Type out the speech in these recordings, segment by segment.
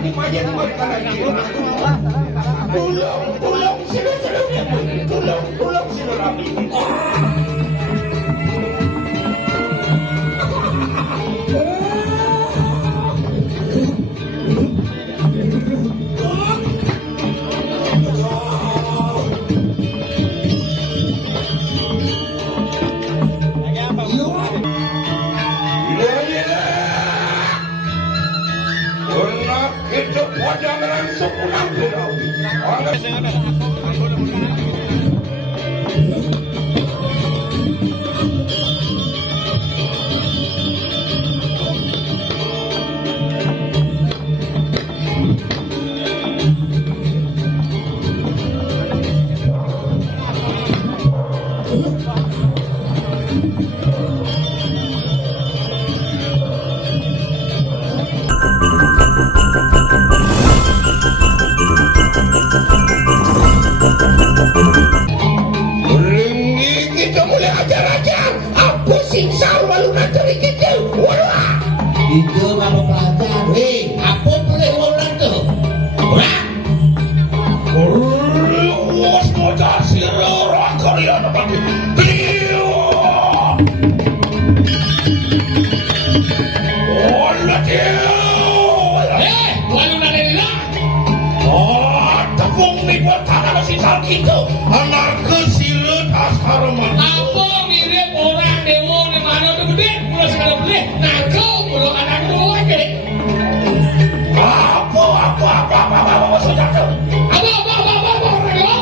lagi payah mereka lagi. Tulong sila tulong sila kami. Itu wajangan sepulang pulau. Kita mulai ajar-ajar apa singsal walau nanti kita wala itu kalau pelajar apa boleh walau nanti wala was moja sirah karya nampak wala dia walau nanti lah tepung ni buat tangan singsal kita anak kesilut asharman apa mirip orang dewa di mana udah gede pulau segala beli nago pulau anak doa gede apa saudara apa rela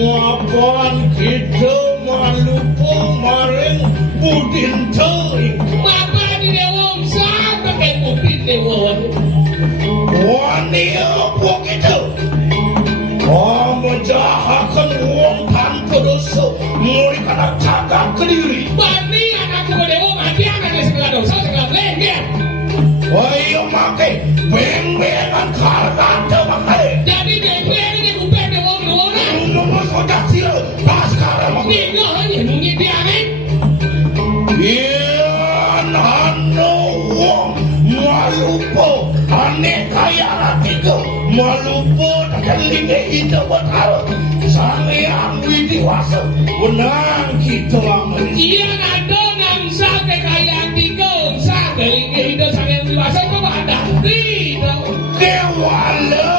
maafkan kita maluku maring budin teri apa di dewa usah pakai budin dewa wani apa kita menjahatkan uang tanpa dosa mereka nak jaga kediri bani anakku ke dewa mati anaknya segala dosa segala beli dia ayo makai beng-bengan karena termakai jadi beng-beng ini bukan dewa orang nomor saudara sila pas sekarang tinggal hanya mungkin dia kan Ian hano uang malupo aneh kaya ratiku malupo dan lima hidup berharap sampai widi wasa menang kita amal iya ada nangsa kekayaan tiga sampai hidup sampai dewasa itu ada tidak kewala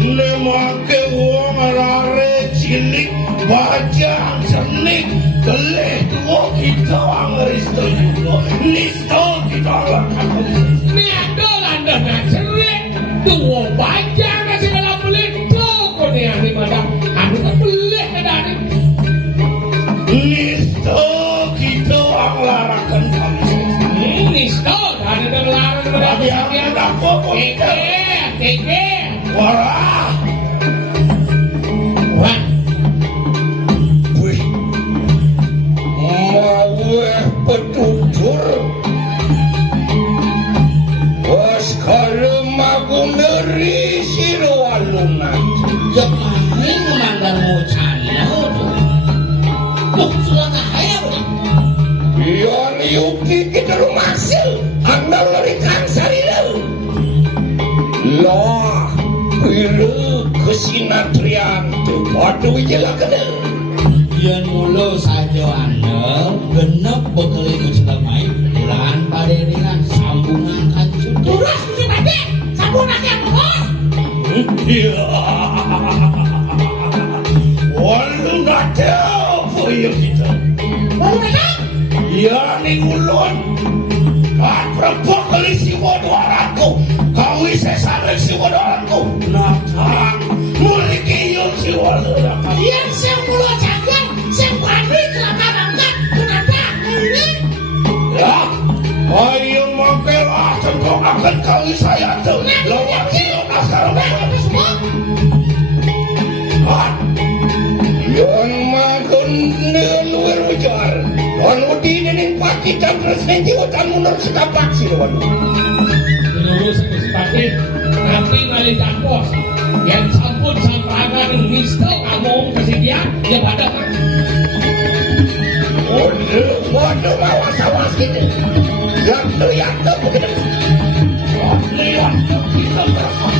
nemake uang rare cilik bajang cenik kelih tua kita angristo juga nisto kita lakukan ini ada landasan cerik tua bajang kasih malah beli toko nih yang dimana aku tak beli kadang nisto kita anglarakan kami nisto ada larang tapi aku tak apa keke wah wah wih mau petutur was kalau mau ngeri siro alungan ya paling memandang mau cana tuh sudah kaya boleh Yon yuki kita rumah sil anda larikan sarilau loh pilu kesinatrian tu padu jelah kenal Yan mulu saja anda genep bekeling sebagai bulan pada dengan sambungan kancur turas si pade sambungan yang bos iya walu nak tahu ya kita baru ada ya ni ulun perempuan kali si wadoranku kawi sesarek si wadoranku natang muliki yun si wadoranku yan siyang mulu jagan siyang pade kelakan angkat kenapa ini ya ayo makelah cengkok akan kali saya tuh lawan siyo naskar semua yon makan luar ujar wan udi nening pati dan resenti utan mundur setapak sih waduh menurut si pade nanti ngali campur yang sampun samparan misto kamu kasih dia ya pada waduh awas gitu yang lihat tuh begitu lihat kita berapa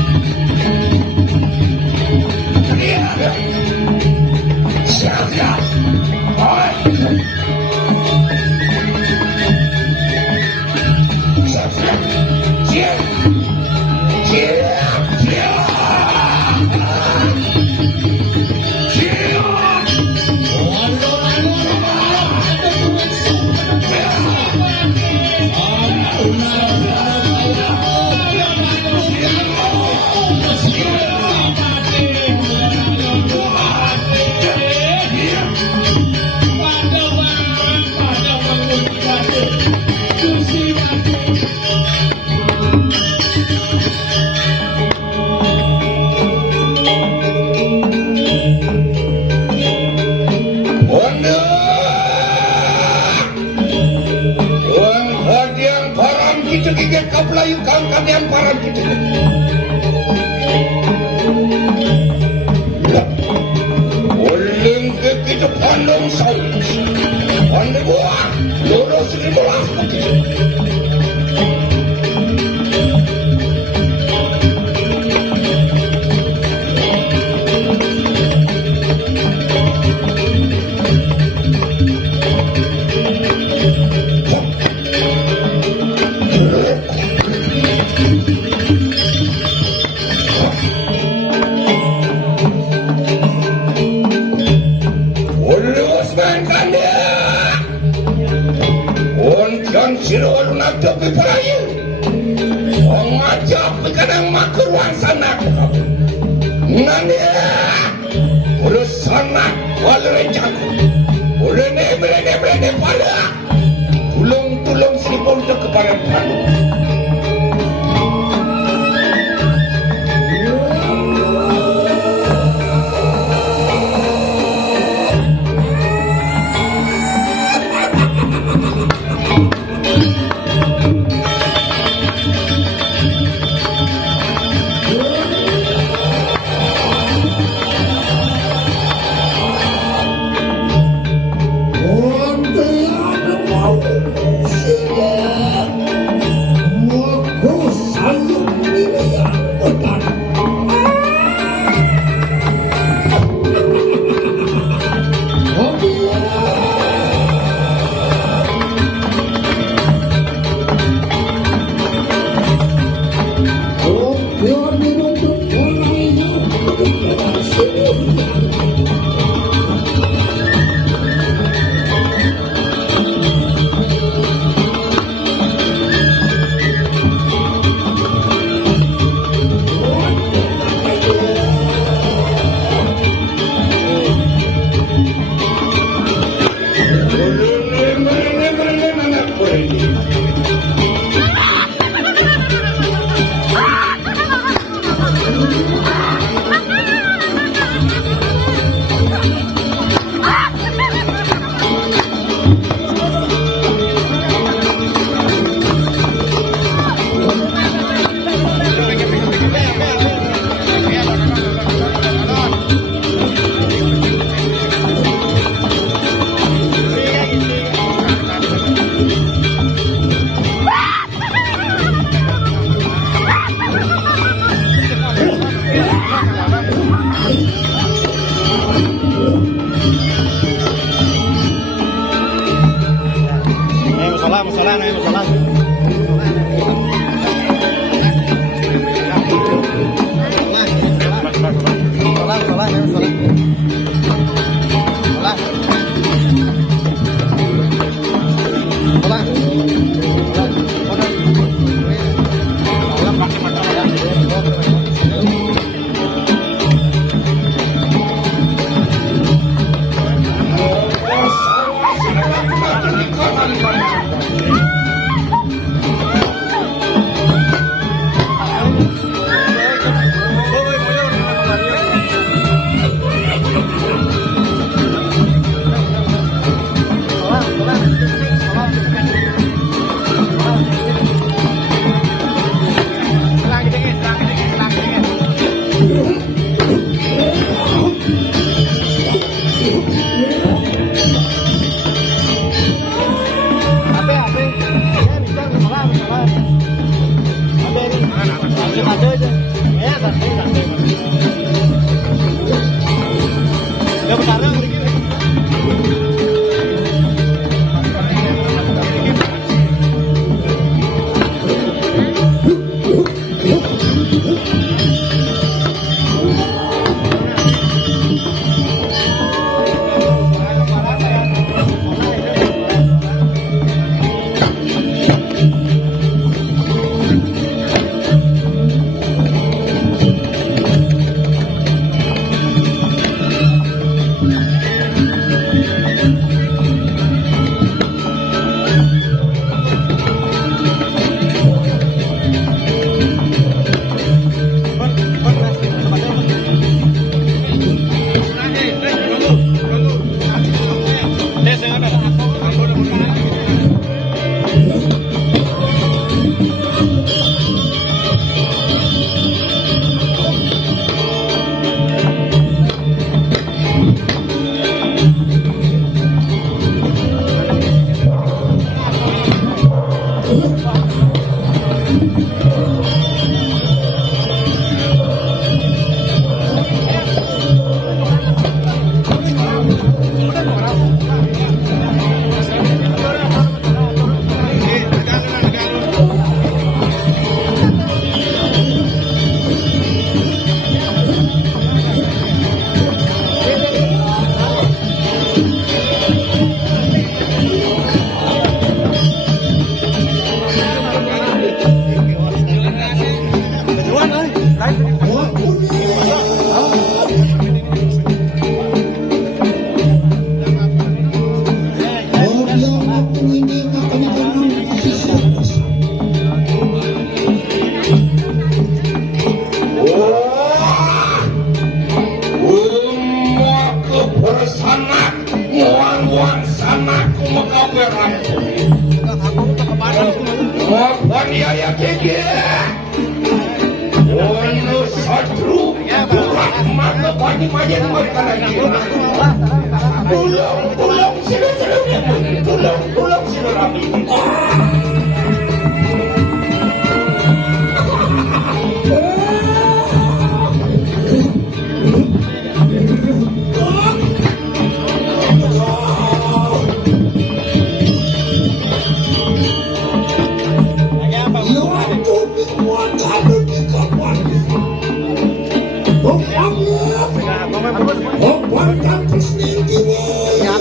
param kita gigit kau pelayu kangkan yang param kita. Uling ke kita pandang saus. Pandang buah. Lurus 15 kita. Siro lunak topi perayu, ngajak kadang makeruan sana. Nani, urus sana, walau rencangku, berene pada, tulung sipon tu kepada panu.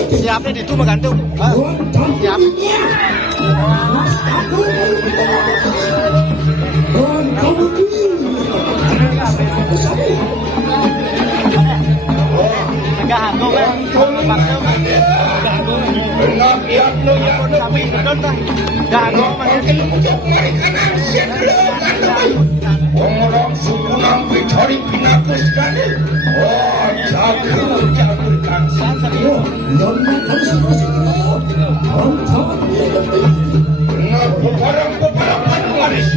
Siap nih itu menggantung. Siap. Orang suku nampi cari pinakus kan? Oh, jagur kangsan. Kenapa barang manis?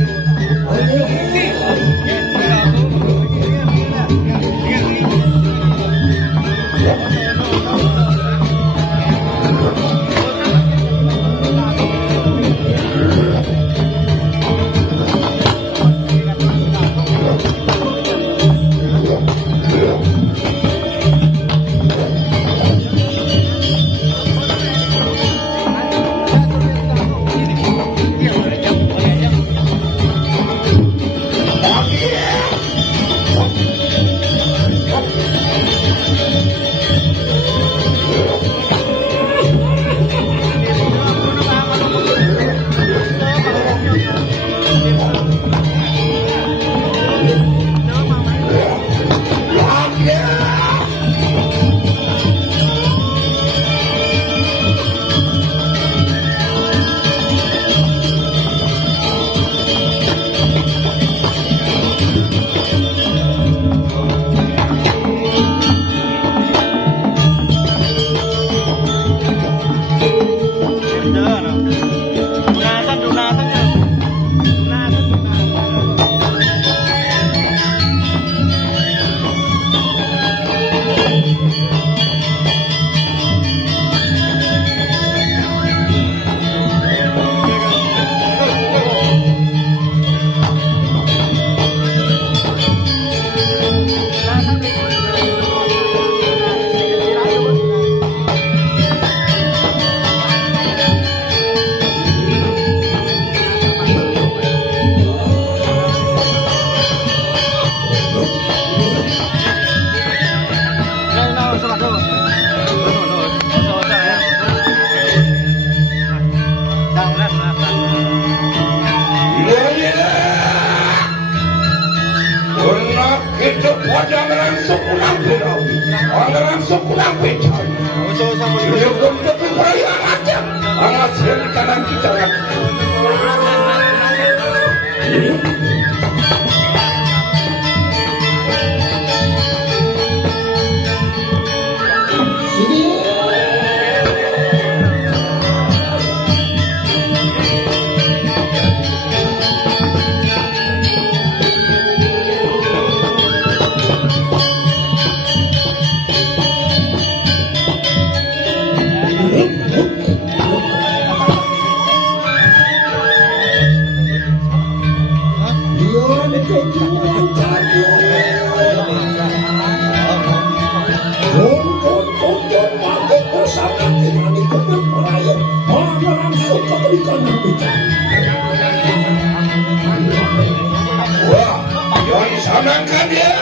Menangkan dia.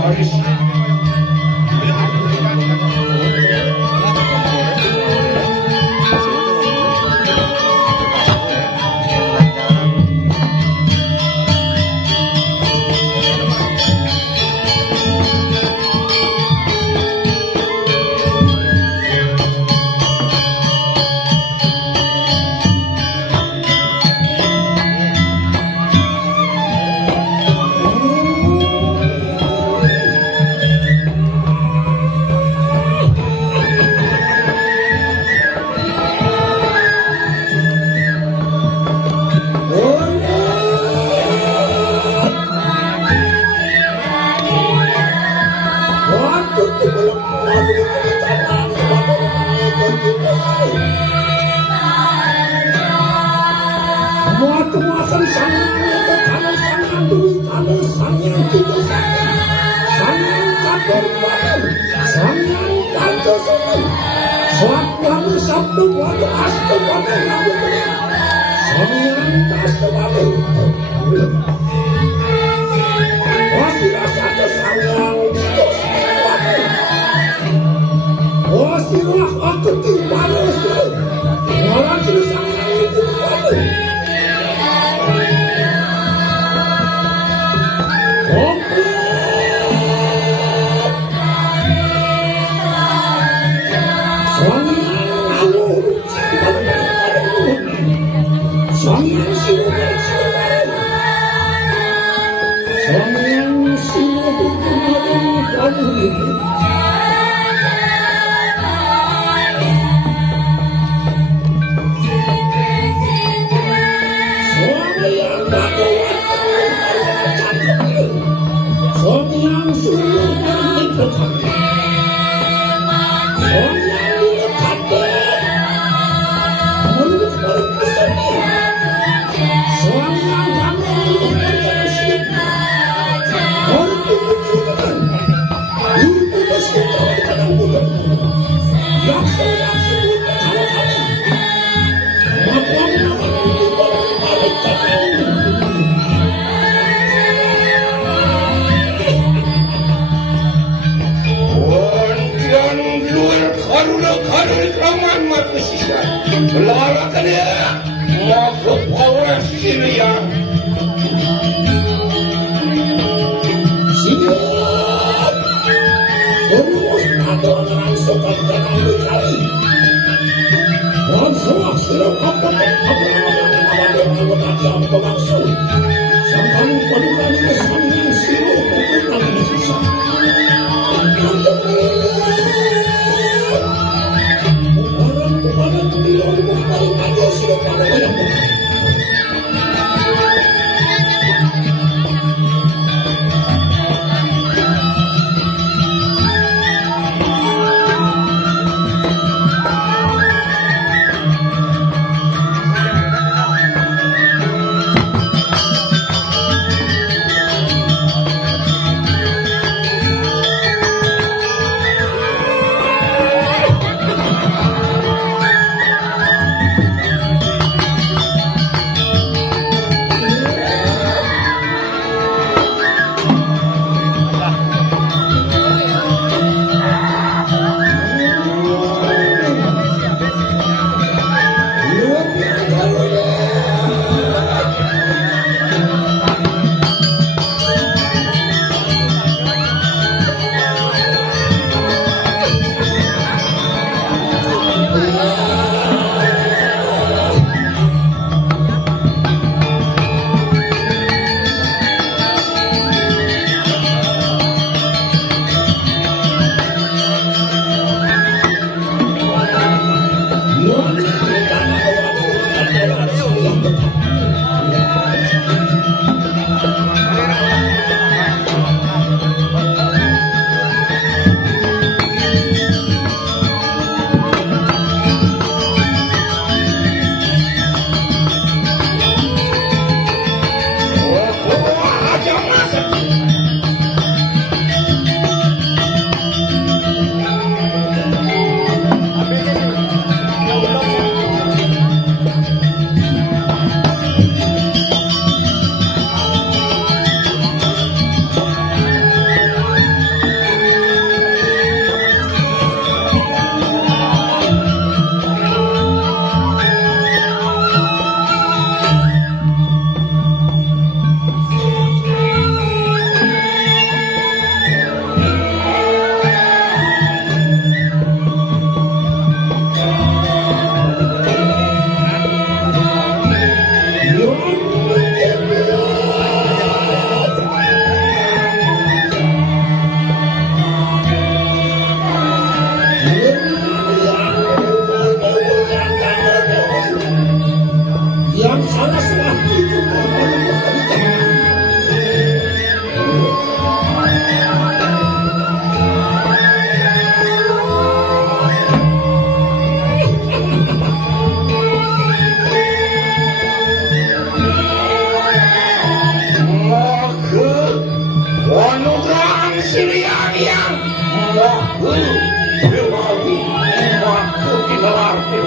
Harus.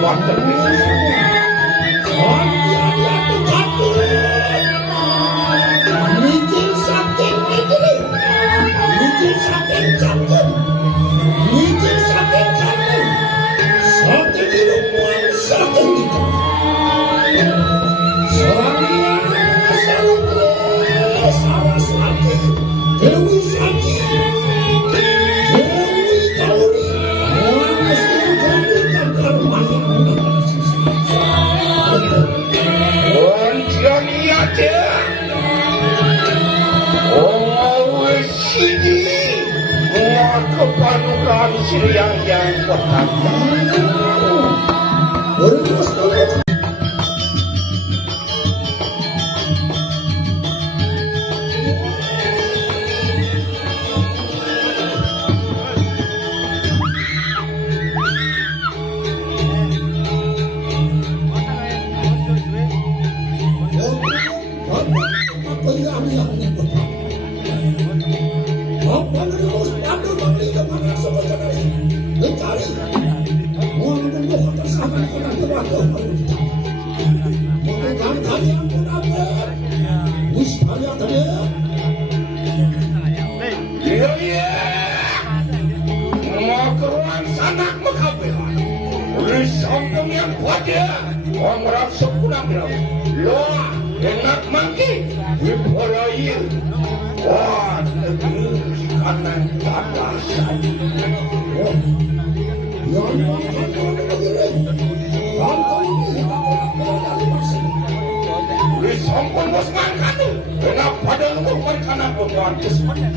wonten bisnis. Mikir saking mikir, mikir saking jantung, mikir saking jantung, saking ilmuwan saking kita. Soalnya sawas lagi, dewi saji, dewi kauri, orang mesti jadi kakar mayang dan sisi. Wanjani aja. Oh, sini, gua kepanukan siriang yang pertama. Berus dulu. Orang sepulang loa enak mangki dipoloi wah negeri kanan batasan Risampun bos mangkanu enak pada lupa karena pemuan kesempatan